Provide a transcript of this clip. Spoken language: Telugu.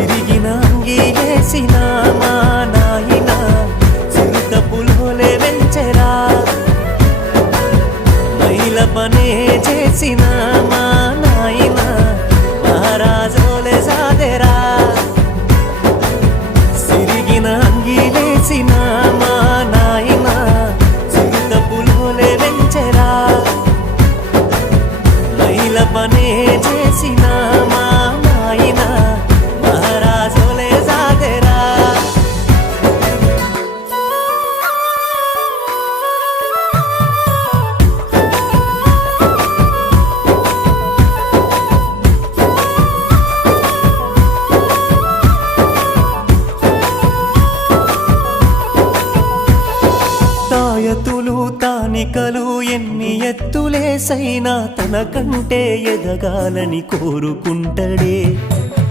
సిరిగిన అంగీలేసిన మా నాయన చిరుత పులోలే వెంచెరా మైల పనే చేసిన మా నాయన మహారాజోలే సాదెరా సిరిగిన అంగీలేసిన మా నాయన చిరుత పులోలే వెంచెరా మైల పనే చేసిన మా నాయన మహారాజోలే సాదెరా తాయతులు తానికలు ఎన్ని ఎత్తులేసైనా తనకంటే ఎదగాలని కోరుకుంటడే